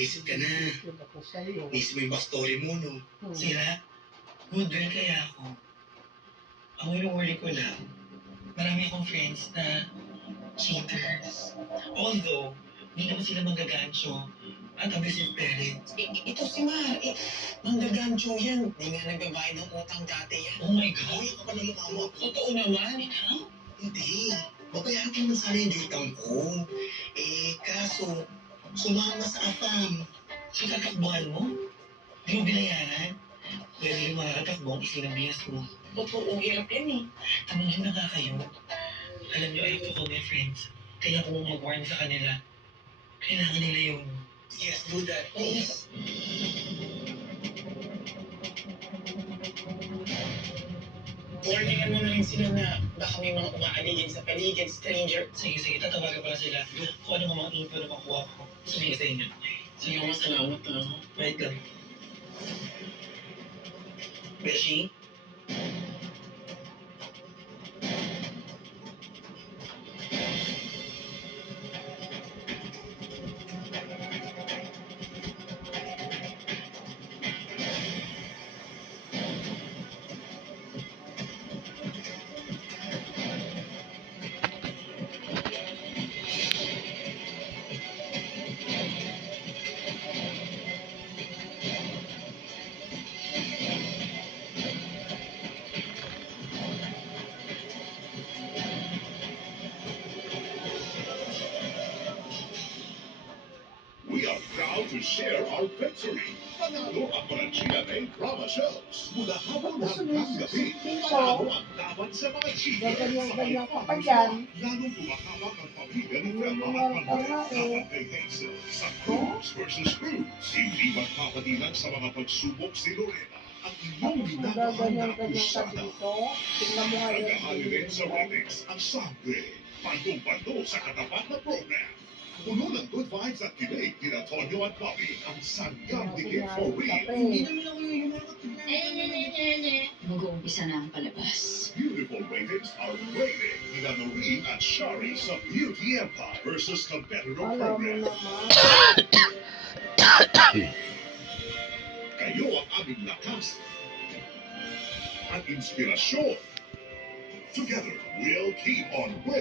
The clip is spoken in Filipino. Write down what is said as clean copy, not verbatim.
napaisip ka na. Mismo yung backstory mo, no? Sira, good girl kaya ako. Ang inuuli ko lang, marami akong friends na cheaters. Although, hindi naman sila manggagancho at abusive parents. Ito si Mar, manggagancho yan. Di nga nagbabayad ng utang dati yan. Oh my God. Uy, ako pa ng mukha mo. Totoo naman. Ikaw? Hindi. Babayaran ko naman sana yung utang ko. Kaso, sumama sa afam. So, tatakbuhan mo? Di mo binayaran? Pwede yung mga katakbong isinabihas mo. Totoo, hirap yan eh. Tumingin na nga kayo. Alam niyo, I have to call my friends. Kailangan ko mong mag-warn sa kanila. Kailangan nila yun. Yes, do that, please. Warningan mo na rin sila na baka may mga umaaligid sa paligid, stranger. Sige, tatawagan pala sila. Kung ano mga info na makuha ko, sabihin sa inyo. Sige, masalamat ha. Wait lang. Beshi? We are proud to share our victory. Panalo ang mga GMA drama shows. Mula hapon hanggang gabi, panalo ang laban sa mga cheater sa may pamilya. Lalong kumakamak ang pamilya ni Velma at Manuel laban kay Hazel sa Cruz versus Cruz. Hindi magpapatilan sa mga pagsubok si Lorena ang inyong minamahal na akusada. Nagahalin rin sa ratings ang sangre. Pantong-panto sa katapat na program. Puno ng good vibes at kilig nila Tonyo at Bobby ang sanggang dikit for real. Hindi naman ako yung Mag-uumpisa na ang palabas. Beautiful ratings are rated nila Noreen at Shari sa Beauty Empire versus competitor program. Kayo ang aming lakas at inspirasyon. Together, we'll keep on winning.